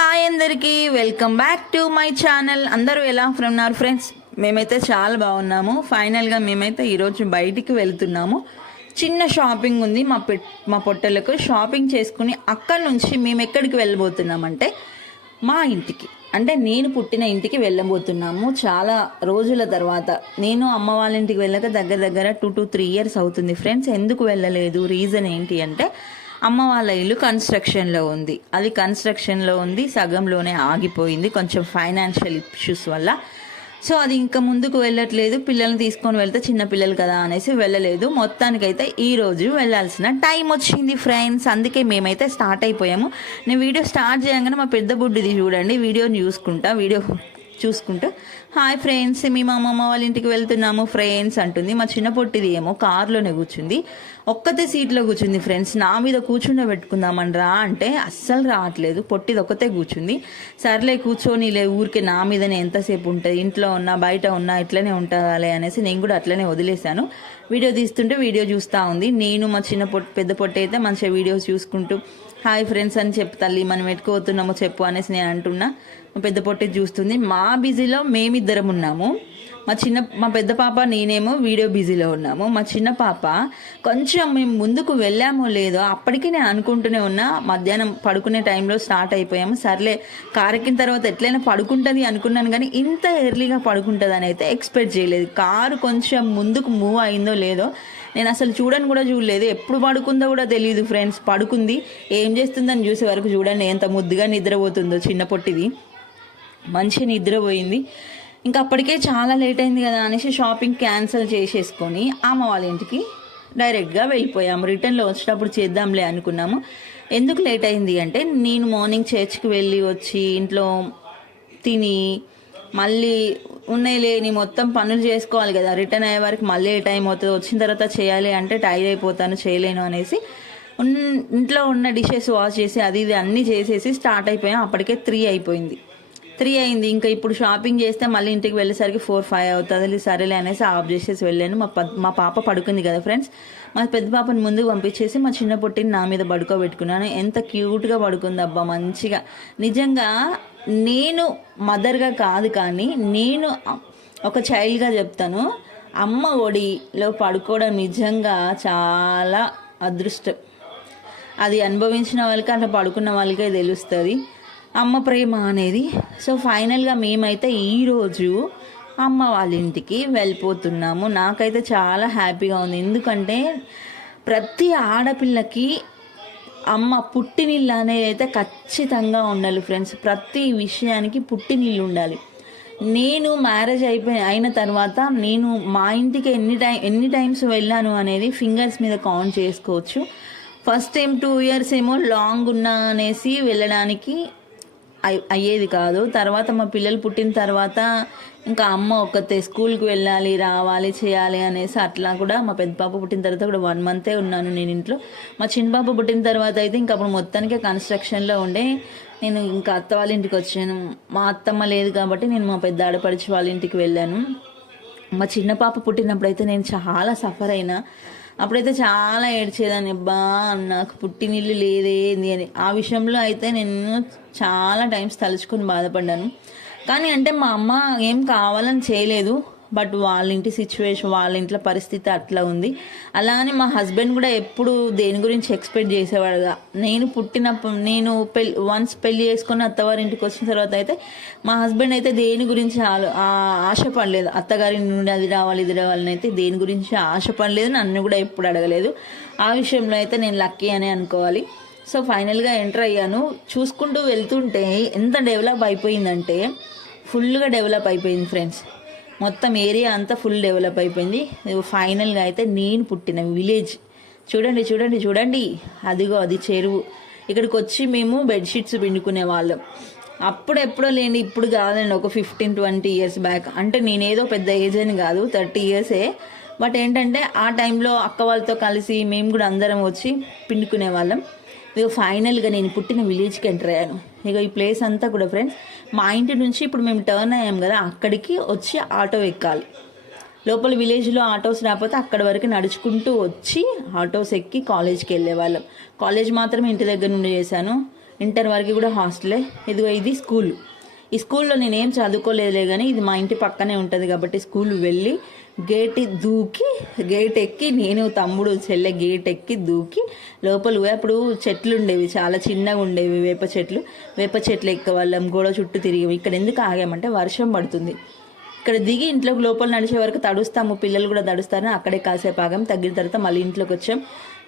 Hi అందరికీ welcome back to my channel. అందరూ ఎలా ఉన్నారు ఫ్రెండ్స్? మేమైతే చాలా బాగున్నాము. ఫైనల్గా మేమైతే ఈరోజు బయటికి వెళ్తున్నాము. చిన్న షాపింగ్ ఉంది మా పొట్టలకు. షాపింగ్ చేసుకుని అక్కడి నుంచి మేము ఎక్కడికి వెళ్ళబోతున్నామంటే మా ఇంటికి, అంటే నేను పుట్టిన ఇంటికి వెళ్ళబోతున్నాము. చాలా రోజుల తర్వాత నేను అమ్మ వాళ్ళ ఇంటికి వెళ్ళక దగ్గర 2 to 3 years అవుతుంది ఫ్రెండ్స్. ఎందుకు వెళ్ళలేదు, రీజన్ ఏంటి అంటే అమ్మ వాళ్ళ ఇల్లు కన్స్ట్రక్షన్లో ఉంది. అది కన్స్ట్రక్షన్లో ఉంది, సగంలోనే ఆగిపోయింది కొంచెం ఫైనాన్షియల్ ఇష్యూస్ వల్ల. సో అది ఇంకా ముందుకు వెళ్ళట్లేదు. పిల్లల్ని తీసుకొని వెళ్తే చిన్న పిల్లలు కదా అనేసి వెళ్ళలేదు. మొత్తానికైతే ఈరోజు వెళ్ళాల్సిన టైం వచ్చింది ఫ్రెండ్స్. అందుకే మేమైతే స్టార్ట్ అయిపోయాము. నేను వీడియో స్టార్ట్ చేయగానే మా పెద్ద బుడ్డిది చూడండి వీడియో చూసుకుంటూ హాయ్ ఫ్రెండ్స్ మేము అమ్మమ్మ వాళ్ళ ఇంటికి వెళ్తున్నాము ఫ్రెండ్స్ అంటుంది. మా చిన్న పొట్టిది ఏమో కారులోనే కూర్చుంది, ఒక్కతే సీట్లో కూర్చుంది ఫ్రెండ్స్. నా మీద కూర్చుండే పెట్టుకుందామని రా అంటే అస్సలు రావట్లేదు. పొట్టిది ఒక్కతే కూర్చుంది. సర్లే కూర్చొనిలే, ఊరికే నా మీదనే ఎంతసేపు ఉంటుంది, ఇంట్లో ఉన్నా బయట ఉన్నా ఇట్లనే ఉంటుందాలే అనేసి నేను కూడా అట్లనే వదిలేశాను. వీడియో తీస్తుంటే వీడియో చూస్తూ ఉంది. నేను మా పెద్ద పొట్టి అయితే మంచిగా వీడియోస్ చూసుకుంటూ హాయ్ ఫ్రెండ్స్ అని చెప్పు తల్లి మనం ఎట్టుకుపోతున్నామో చెప్పు అనేసి నేను అంటున్నా. మా పెద్ద పొట్టి చూస్తుంది. మా బిజీలో మేమిద్దరం ఉన్నాము. మా పెద్ద పాప నేనేమో వీడియో బిజీలో ఉన్నాము. మా చిన్న పాప కొంచెం మేము ముందుకు వెళ్ళామో లేదో అప్పటికి నేను అనుకుంటూనే ఉన్నా. మధ్యాహ్నం పడుకునే టైంలో స్టార్ట్ అయిపోయాము. సర్లే కారెక్కిన తర్వాత ఎట్లయినా పడుకుంటుంది అనుకున్నాను, కానీ ఇంత ఎర్లీగా పడుకుంటుంది అని అయితే ఎక్స్పెక్ట్ చేయలేదు. కారు కొంచెం ముందుకు మూవ్ అయిందో లేదో నేను అసలు చూడలేదు. ఎప్పుడు పడుకుందో కూడా తెలియదు ఫ్రెండ్స్. పడుకుంది, ఏం చేస్తుందని చూసే వరకు చూడండి ఎంత ముద్దుగా నిద్రపోతుందో చిన్న పొట్టిది. మంచి నిద్రపోయింది. ఇంకా అప్పటికే చాలా లేట్ అయింది కదా అనేసి షాపింగ్ క్యాన్సిల్ చేసేసుకొని అమ్మ వాళ్ళ ఇంటికి డైరెక్ట్గా వెళ్ళిపోయాము. రిటర్న్లో వచ్చేటప్పుడు చేద్దాంలే అనుకున్నాము. ఎందుకు లేట్ అయింది అంటే నేను మార్నింగ్ చర్చ్కి వెళ్ళి వచ్చి ఇంట్లో తిని మళ్ళీ లేని మొత్తం పనులు చేసుకోవాలి కదా. రిటర్న్ అయ్యే వరకు మళ్ళీ టైం అవుతుంది. వచ్చిన తర్వాత చేయాలి అంటే టైర్ అయిపోతాను, చేయలేను అనేసి ఇంట్లో ఉన్న డిషెస్ వాష్ చేసి అది ఇది అన్నీ చేసేసి స్టార్ట్ అయిపోయాం. అప్పటికే 3 అయిపోయింది. 3 అయింది. ఇంకా ఇప్పుడు షాపింగ్ చేస్తే మళ్ళీ ఇంటికి వెళ్ళేసరికి 4-5 అవుతుంది. సరేలే అనేసి ఆఫ్ చేసేసి వెళ్ళాను. మా పాప పడుకుంది కదా ఫ్రెండ్స్. మా పెద్ద పాపని ముందుకు పంపించేసి మా చిన్న పొట్టిని నా మీద పడుకోబెట్టుకున్నాను. ఎంత క్యూట్గా పడుకుంది అబ్బా మంచిగా. నిజంగా నేను మదర్గా కాదు కానీ నేను ఒక చైల్డ్గా చెప్తాను, అమ్మ ఒడిలో పడుకోవడం నిజంగా చాలా అదృష్టం. అది అనుభవించిన వాళ్ళకి అట్లా పడుకున్న వాళ్ళకే తెలుస్తుంది అమ్మ ప్రేమ అనేది. సో ఫైనల్గా మేమైతే ఈరోజు అమ్మ వాళ్ళ ఇంటికి వెళ్ళిపోతున్నాము. నాకైతే చాలా హ్యాపీగా ఉంది. ఎందుకంటే ప్రతి ఆడపిల్లకి అమ్మ పుట్టినిల్లు అనేది అయితే ఖచ్చితంగా ఉండాలి ఫ్రెండ్స్. ప్రతి విషయానికి పుట్టినిల్లు ఉండాలి. నేను మ్యారేజ్ అయిన తర్వాత నేను మా ఇంటికి ఎన్ని టైమ్స్ వెళ్ళాను అనేది ఫింగర్స్ మీద కౌంట్ చేసుకోవచ్చు. ఫస్ట్ టైం 2 years ఏమో లాంగ్ ఉన్నా అనేసి వెళ్ళడానికి అయ్యేది కాదు. తర్వాత మా పిల్లలు పుట్టిన తర్వాత ఇంకా అమ్మ ఒక్కతే స్కూల్కి వెళ్ళాలి, రావాలి, చేయాలి అనేసి అట్లా కూడా మా పెద్ద పాప పుట్టిన తర్వాత కూడా 1 month ఉన్నాను నేను ఇంట్లో. మా చిన్న పాప పుట్టిన తర్వాత అయితే ఇంకా అప్పుడు మొత్తానికి కన్స్ట్రక్షన్లో ఉండే నేను ఇంకా అత్త వాళ్ళ ఇంటికి వచ్చాను. మా అత్తమ్మ లేదు కాబట్టి నేను మా పెద్ద ఆడపడిచి వాళ్ళ ఇంటికి వెళ్ళాను. మా చిన్న పాప పుట్టినప్పుడు అయితే నేను చాలా సఫర్ అయినా. అప్పుడైతే చాలా ఏడ్చేదాన్ని, అబ్బా నాకు పుట్టినిల్లు లేదేంది అని. ఆ విషయంలో అయితే నేను చాలా టైమ్స్ తలుచుకొని బాధపడ్డాను. కానీ అంటే మా అమ్మ ఏం కావాలని చేయలేదు, బట్ వాళ్ళ ఇంటి సిచ్యువేషన్, వాళ్ళ ఇంట్లో పరిస్థితి అట్లా ఉంది. అలానే మా హస్బెండ్ కూడా ఎప్పుడు దేని గురించి ఎక్స్పెక్ట్ చేసేవాడుగా. నేను వన్స్ పెళ్ళి చేసుకుని అత్తవారి ఇంటికి వచ్చిన తర్వాత అయితే మా హస్బెండ్ అయితే దేని గురించి ఆశపడలేదు. అత్తగారి నుండి అది రావాలి ఇది రావాలని అయితే దేని గురించి ఆశపడలేదు. నన్ను కూడా ఎప్పుడు అడగలేదు. ఆ విషయంలో అయితే నేను లక్కీ అనే అనుకోవాలి. సో ఫైనల్గా ఎంటర్ అయ్యాను. చూసుకుంటూ వెళ్తుంటే ఎంత డెవలప్ అయిపోయిందంటే ఫుల్గా డెవలప్ అయిపోయింది ఫ్రెండ్స్. మొత్తం ఏరియా అంతా ఫుల్ డెవలప్ అయిపోయింది. ఫైనల్గా అయితే నేను పుట్టిన విలేజ్ చూడండి అదిగో అది చెరువు. ఇక్కడికి వచ్చి మేము బెడ్షీట్స్ పిండుకునే వాళ్ళం. అప్పుడెప్పుడో లేని ఇప్పుడు కాదండి, ఒక 15-20 years బ్యాక్. అంటే నేనేదో పెద్ద ఏజ్ అని కాదు, 30 years. బట్ ఏంటంటే ఆ టైంలో అక్క వాళ్ళతో కలిసి మేము కూడా అందరం వచ్చి పిండుకునే వాళ్ళం. ఇక ఫైనల్గా నేను పుట్టిన విలేజ్కి ఎంటర్ అయ్యాను. ఇక ఈ ప్లేస్ అంతా కూడా ఫ్రెండ్స్ మా ఇంటి నుంచి ఇప్పుడు మేము టర్న్ అయ్యాం కదా అక్కడికి వచ్చి ఆటో ఎక్కాలి. లోపల విలేజ్లో ఆటోస్ రాకపోతే అక్కడి వరకు నడుచుకుంటూ వచ్చి ఆటోస్ ఎక్కి కాలేజ్కి వెళ్ళేవాళ్ళం. కాలేజ్ మాత్రం ఇంటి దగ్గర నుండి చేశాను. ఇంటర్ వరకు కూడా హాస్టలే. ఇదిగో ఇది స్కూల్. ఈ స్కూల్లో నేనేం చదువుకోలేదులే కానీ ఇది మా ఇంటి పక్కనే ఉంటుంది కాబట్టి స్కూల్ వెళ్ళి గేట్ ఎక్కి నేను తమ్ముడు చెల్లె గేట్ ఎక్కి దూకి లోపల పోయి, అప్పుడు చెట్లు ఉండేవి, చాలా చిన్నగా ఉండేవి వేప చెట్లు ఎక్కవాళ్ళం, గోడ చుట్టూ తిరిగాం. ఇక్కడ ఎందుకు ఆగామంటే వర్షం పడుతుంది. ఇక్కడ దిగి ఇంట్లోకి లోపల నడిచే వరకు తడుస్తాము, పిల్లలు కూడా తడుస్తారని అక్కడే కాసేపు ఆగాం. తగ్గిన తర్వాత మళ్ళీ ఇంట్లోకి వచ్చాం.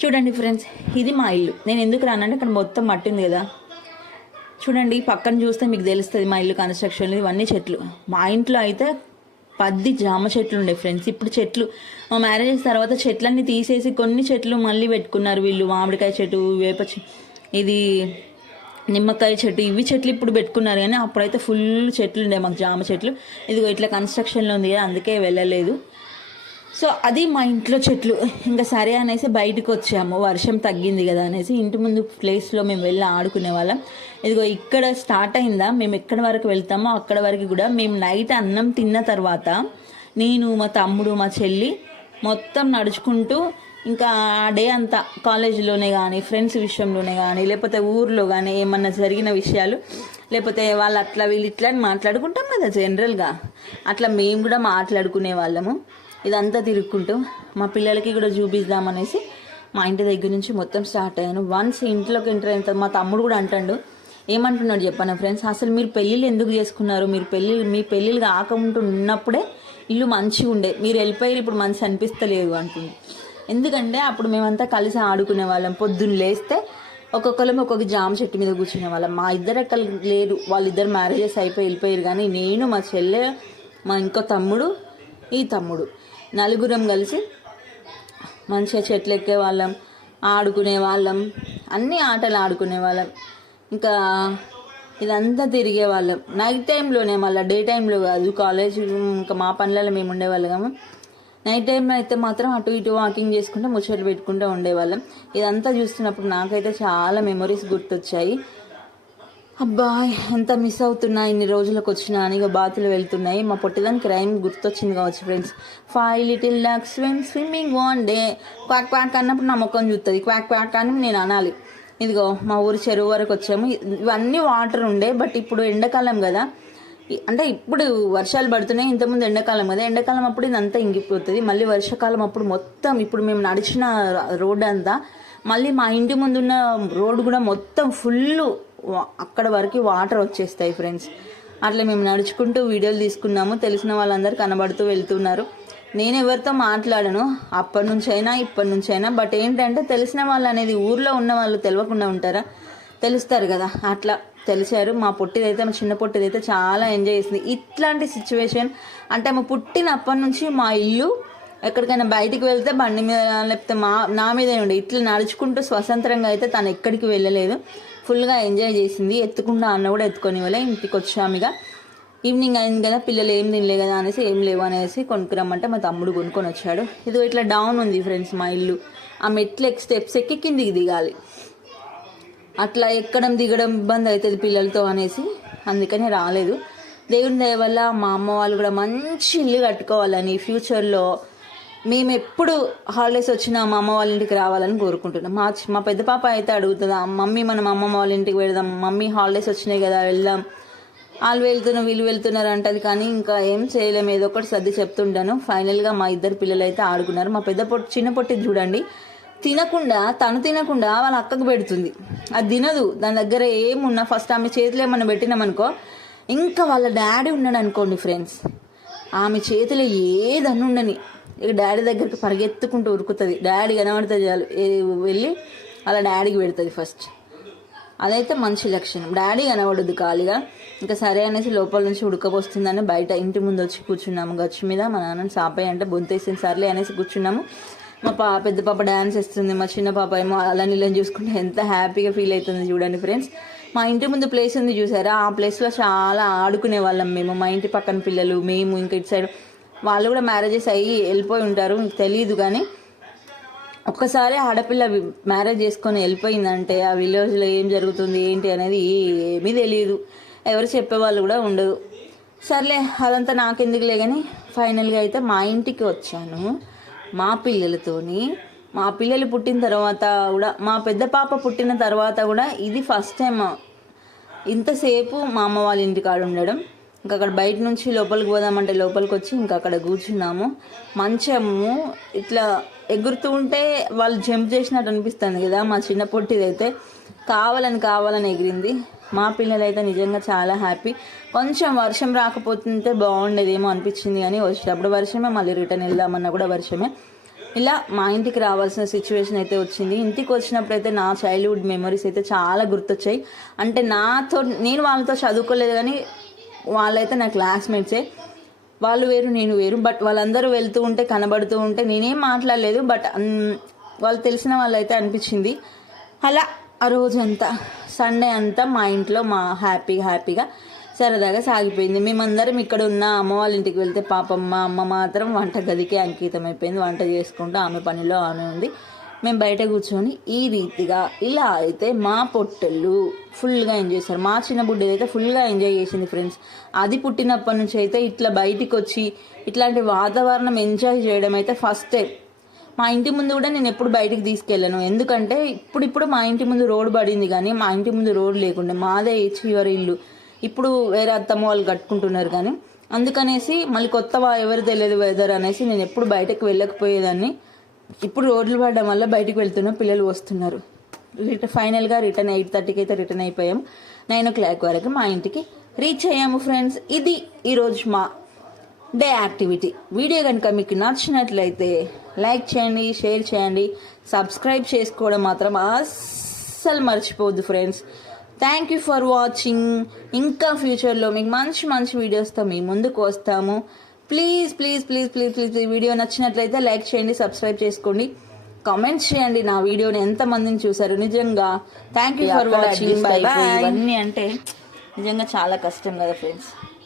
చూడండి ఫ్రెండ్స్, ఇది మా ఇల్లు. నేను ఎందుకు రానంటే ఇక్కడ మొత్తం మట్టి ఉంది కదా, చూడండి పక్కన చూస్తే మీకు తెలుస్తుంది మా ఇల్లు కన్స్ట్రక్షన్. ఇవన్నీ చెట్లు. మా ఇంట్లో అయితే 10 జామ చెట్లు ఉండే ఫ్రెండ్స్. ఇప్పుడు చెట్లు మా మ్యారేజెస్ తర్వాత చెట్లన్నీ తీసేసి కొన్ని చెట్లు మళ్ళీ పెట్టుకున్నారు వీళ్ళు. మామిడికాయ చెట్టు, ఇది నిమ్మకాయ చెట్టు, ఇవి చెట్లు ఇప్పుడు పెట్టుకున్నారు. కానీ అప్పుడైతే ఫుల్ చెట్లు ఉండే మాకు, జామ చెట్లు. ఇదిగో ఇట్లా కన్స్ట్రక్షన్లో ఉంది కదా, అందుకే వెళ్ళలేదు. సో అది మా ఇంట్లో చెట్లు. ఇంకా సరే అనేసి బయటకు వచ్చాము, వర్షం తగ్గింది కదా అనేసి. ఇంటి ముందు ప్లేస్లో మేము వెళ్ళి ఆడుకునే వాళ్ళం. ఇదిగో ఇక్కడ స్టార్ట్ అయిందా, మేము ఎక్కడి వరకు వెళ్తామో అక్కడ వరకు కూడా మేము నైట్ అన్నం తిన్న తర్వాత నేను, మా తమ్ముడు, మా చెల్లి మొత్తం నడుచుకుంటూ ఇంకా ఆ డే అంతా కాలేజీలోనే కానీ, ఫ్రెండ్స్ విషయంలోనే కానీ, లేకపోతే ఊర్లో కానీ ఏమన్నా జరిగిన విషయాలు, లేకపోతే వాళ్ళు అట్లా వీళ్ళు ఇట్లా అని మాట్లాడుకుంటాం కదా జనరల్గా, అట్లా మేము కూడా మాట్లాడుకునే వాళ్ళము. ఇదంతా తిరుక్కుంటూ మా పిల్లలకి కూడా చూపిద్దామనేసి మా ఇంటి దగ్గర నుంచి మొత్తం స్టార్ట్ అయ్యాను. వన్స్ ఇంట్లోకి ఎంటర్ అయిన తర్వాత మా తమ్ముడు కూడా అంటాడు, ఏమంటున్నాడు చెప్పాను ఫ్రెండ్స్, అసలు మీరు పెళ్ళిళ్ళు ఎందుకు చేసుకున్నారు, మీ పెళ్ళిళ్ళు కాకుండా ఉన్నప్పుడే ఇల్లు మంచిగా ఉండే, మీరు వెళ్ళిపోయి ఇప్పుడు మంచి అనిపిస్తలేదు అంటుంది. ఎందుకంటే అప్పుడు మేమంతా కలిసి ఆడుకునే వాళ్ళం. పొద్దున్న లేస్తే ఒక్కొక్కరం ఒక్కొక్క జామ చెట్టు మీద కూర్చునే వాళ్ళం. మా ఇద్దరు అక్కలు లేరు, వాళ్ళిద్దరు మ్యారేజెస్ అయిపోయి వెళ్ళిపోయారు. కానీ నేను, మా చెల్లె, మా ఇంకో తమ్ముడు, ఈ తమ్ముడు, నలుగురం కలిసి మంచిగా చెట్లు ఎక్కే వాళ్ళం, ఆడుకునే వాళ్ళం, అన్ని ఆటలు ఆడుకునే వాళ్ళం. ఇంకా ఇదంతా తిరిగే వాళ్ళం నైట్ టైంలోనే, మళ్ళీ డే టైంలో కాదు. కాలేజ్ ఇంకా మా పనులలో మేము ఉండేవాళ్ళము. నైట్ టైంలో అయితే మాత్రం అటు ఇటు వాకింగ్ చేసుకుంటూ ముచ్చట్లు పెట్టుకుంటూ ఉండేవాళ్ళం. ఇదంతా చూస్తున్నప్పుడు నాకైతే చాలా మెమరీస్ గుర్తొచ్చాయి. అబ్బా ఎంత మిస్ అవుతున్నా, ఇన్ని రోజులకు వచ్చినా అని. ఇక బాతులు వెళ్తున్నాయి. మా పొట్టిదానికి రైమ్ గుర్తొచ్చింది కావచ్చు friends. 5 little ducks went swimming one day. Quack quack అన్నప్పుడు నా ముఖం చూస్తుంది, క్వాక్ క్వాక్ అని నేను అనాలి. ఇదిగో మా ఊరి చెరువు వరకు వచ్చాము. ఇవన్నీ వాటర్ ఉండే, బట్ ఇప్పుడు ఎండాకాలం కదా, అంటే ఇప్పుడు వర్షాలు పడుతున్నాయి, ఇంతకుముందు ఎండాకాలం కదా, ఎండాకాలం అప్పుడు ఇదంతా ఇంగిపోతుంది. మళ్ళీ వర్షాకాలం అప్పుడు మొత్తం ఇప్పుడు మేము నడిచిన రోడ్ అంతా, మళ్ళీ మా ఇంటి ముందున్న రోడ్డు కూడా మొత్తం ఫుల్ అక్కడ వరకు వాటర్ వచ్చేస్తాయి ఫ్రెండ్స్. అట్లా మేము నడుచుకుంటూ వీడియోలు తీసుకున్నాము. తెలిసిన వాళ్ళందరూ కనబడుతూ వెళ్తున్నారు. నేను ఎవరితో మాట్లాడను అప్పటి నుంచైనా ఇప్పటి నుంచైనా. బట్ ఏంటంటే తెలిసిన వాళ్ళు అనేది, ఊర్లో ఉన్న వాళ్ళు తెలియకుండా ఉంటారా, తెలుస్తారు కదా, అట్లా తెలిసారు. మా పొట్టిదైతే, మా చిన్న పొట్టిదైతే చాలా ఎంజాయ్ చేసింది ఇట్లాంటి సిచ్యువేషన్. అంటే మా పుట్టినప్పటి నుంచి మా ఇల్లు ఎక్కడికైనా బయటికి వెళ్తే బండి మీద లేకపోతే నా మీదే ఉండే, ఇట్లా నడుచుకుంటూ స్వతంత్రంగా అయితే తను ఎక్కడికి వెళ్ళలేదు. ఫుల్గా ఎంజాయ్ చేసింది. ఎత్తుకుండా అన్న కూడా ఎత్తుకొని వెళ్ళే. ఇంటికి వచ్చాము. ఇక ఈవినింగ్ అయింది కదా, పిల్లలు ఏం తినలే కదా అనేసి, ఏం లేవు అనేసి కొనుక్కురమ్మంటే మా తమ్ముడు కొనుక్కొని వచ్చాడు. ఇది ఇట్లా డౌన్ ఉంది ఫ్రెండ్స్ మా ఇల్లు. ఆ మెట్లు స్టెప్స్ ఎక్కి కిందికి దిగాలి. అట్లా ఎక్కడం దిగడం ఇబ్బంది అవుతుంది పిల్లలతో అనేసి అందుకని రాలేదు. దేవుని దయ వల్ల మా అమ్మ వాళ్ళు కూడా మంచి ఇల్లు కట్టుకోవాలని, ఫ్యూచర్లో మేము ఎప్పుడు హాలిడేస్ వచ్చినా మా అమ్మ వాళ్ళ ఇంటికి రావాలని కోరుకుంటున్నాం. మా పెద్ద పాప అయితే అడుగుతుందా, మమ్మీ మనం అమ్మమ్మ వాళ్ళ ఇంటికి వెళ్దాం, మమ్మీ హాలిడేస్ వచ్చినాయి కదా వెళ్దాం, వాళ్ళు వెళ్తున్నారు వీళ్ళు వెళ్తున్నారు అంటది. కానీ ఇంకా ఏం చేయలేము, ఏదో ఒకటి సర్ది చెప్తుంటాను. ఫైనల్గా మా ఇద్దరు పిల్లలు అయితే ఆడుకున్నారు. మా చిన్న పొట్టి చూడండి, తను తినకుండా వాళ్ళ అక్కకు పెడుతుంది. అది తినదు. దాని దగ్గర ఏమున్నా ఫస్ట్ ఆమె చేతిలో ఏమన్నా పెట్టినామనుకో, ఇంకా వాళ్ళ డాడీ ఉన్నాడు అనుకోండి ఫ్రెండ్స్, ఆమె చేతిలో ఏదన్నా ఉండని ఇక డాడీ దగ్గరికి పరిగెత్తుకుంటూ ఉరుకుతుంది. డాడీ కనబడితే చాలు వెళ్ళి వాళ్ళ డాడీకి పెడుతుంది ఫస్ట్. అదైతే మంచి లక్షణం. డాడీ కనబడదు ఖాళీగా. ఇంకా సరే అనేసి లోపల నుంచి ఉడకపోస్తుందని బయట ఇంటి ముందు వచ్చి కూర్చున్నాము గచ్చు మీద. మా నాన్నని సాపయ్య అంటే బొంతేసింది, సర్లే అనేసి కూర్చున్నాము. మా పెద్ద పాప డ్యాన్స్ వేస్తుంది, మా చిన్న పాప ఏమో అలా నీళ్ళని చూసుకుంటే ఎంత హ్యాపీగా ఫీల్ అవుతుంది చూడండి ఫ్రెండ్స్. మా ఇంటి ముందు ప్లేస్ ఉంది చూసారా, ఆ ప్లేస్లో చాలా ఆడుకునే వాళ్ళం మేము. మా ఇంటి పక్కన పిల్లలు, మేము, ఇంకా ఇటు సైడ్ వాళ్ళు కూడా మ్యారేజెస్ అయ్యి వెళ్ళిపోయి ఉంటారు, తెలియదు. కానీ ఒక్కసారి ఆడపిల్ల మ్యారేజ్ చేసుకొని వెళ్ళిపోయిందంటే ఆ విలేజ్లో ఏం జరుగుతుంది ఏంటి అనేది ఏమీ తెలియదు, ఎవరు చెప్పేవాళ్ళు కూడా ఉండదు. సర్లే అదంతా నాకెందుకులే. కానీ ఫైనల్గా అయితే మా ఇంటికి వచ్చాను మా పిల్లలతోని. మా పిల్లలు పుట్టిన తర్వాత కూడా, మా పెద్ద పాప పుట్టిన తర్వాత కూడా ఇది ఫస్ట్ టైం ఇంతసేపు మా అమ్మ వాళ్ళ ఇంటికాడ ఉండడం, ఇంకా అక్కడ బయట నుంచి లోపలికి పోదామంటే లోపలికి వచ్చి ఇంకా అక్కడ కూర్చున్నాము. మంచము ఇట్లా ఎగురుతూ ఉంటే వాళ్ళు జంప్ చేసినట్టు అనిపిస్తుంది కదా. మా చిన్న పొట్టిదైతే కావాలని ఎగిరింది. మా పిల్లలైతే నిజంగా చాలా హ్యాపీ. కొంచెం వర్షం రాకపోతుంటే బాగుండేదేమో అనిపించింది, కానీ వచ్చేటప్పుడు వర్షమే, మళ్ళీ రిటర్న్ వెళ్దామన్నా కూడా వర్షమే. ఇలా మా ఇంటికి రావాల్సిన సిచ్యువేషన్ అయితే వచ్చింది. ఇంటికి వచ్చినప్పుడు అయితే నా చైల్డ్హుడ్ మెమరీస్ అయితే చాలా గుర్తొచ్చాయి. అంటే నేను వాళ్ళతో చదువుకోలేదు, కానీ వాళ్ళైతే నా క్లాస్మేట్సే. వాళ్ళు వేరు నేను వేరు, బట్ వాళ్ళందరూ వెళ్తూ ఉంటే కనబడుతూ ఉంటే నేనేం మాట్లాడలేదు, బట్ వాళ్ళు తెలిసిన వాళ్ళైతే అనిపించింది. అలా ఆ రోజు అంతా సండే అంతా మా ఇంట్లో మా హ్యాపీగా సరదాగా సాగిపోయింది. మేమందరం ఇక్కడ ఉన్న అమ్మ వాళ్ళ ఇంటికి వెళ్తే పాపం మా అమ్మ మాత్రం వంట గదికే అంకితం అయిపోయింది. వంట చేసుకుంటూ ఆమె పనిలో ఆమె ఉంది. మేము బయట కూర్చొని ఈ రీతిగా ఇలా అయితే మా పొట్టళ్ళు ఫుల్గా ఎంజాయ్ చేశారు. మా చిన్న బుడ్డది అయితే ఫుల్గా ఎంజాయ్ చేసింది ఫ్రెండ్స్. అది పుట్టినప్పటి నుంచి అయితే ఇట్లా బయటికి వచ్చి ఇట్లాంటి వాతావరణం ఎంజాయ్ చేయడం అయితే ఫస్ట్ టైం. మా ఇంటి ముందు కూడా నేను ఎప్పుడు బయటికి తీసుకెళ్ళాను, ఎందుకంటే ఇప్పుడు మా ఇంటి ముందు రోడ్డు పడింది, కానీ మా ఇంటి ముందు రోడ్డు లేకుండే మాదే చివరి ఇల్లు. ఇప్పుడు వేరే అత్తమ్మ వాళ్ళు కట్టుకుంటున్నారు, కానీ అందుకనేసి మళ్ళీ కొత్త ఎవరు తెలియదు వెదర్ అనేసి నేను ఎప్పుడు బయటకు వెళ్ళకపోయేదాన్ని. ఇప్పుడు రోడ్లు పడడం వల్ల బయటకు వెళ్తున్న పిల్లలు వస్తున్నారు. ఫైనల్గా రిటర్న్ 8:30కి అయితే రిటర్న్ అయిపోయాము. 9 o'clock వరకు మా ఇంటికి రీచ్ అయ్యాము ఫ్రెండ్స్. ఇది ఈరోజు మా డే యాక్టివిటీ. వీడియో కనుక మీకు నచ్చినట్లయితే లైక్ చేయండి, షేర్ చేయండి, సబ్స్క్రైబ్ చేసుకోవడం మాత్రం అస్సలు మర్చిపోవద్దు friends. Thank you for watching. ఇంకా ఫ్యూచర్లో మీకు మంచి వీడియోస్తో మీ ముందుకు వస్తాము. ప్లీజ్ వీడియో నచ్చినట్లయితే లైక్ చేయండి, సబ్స్క్రైబ్ చేసుకోండి, కామెంట్స్ చేయండి నా వీడియోని ఎంతమందిని చూసారు. నిజంగా thank you for watching. By by. ఇవన్నీ అంటే నిజంగా చాలా కష్టం కదా ఫ్రెండ్స్.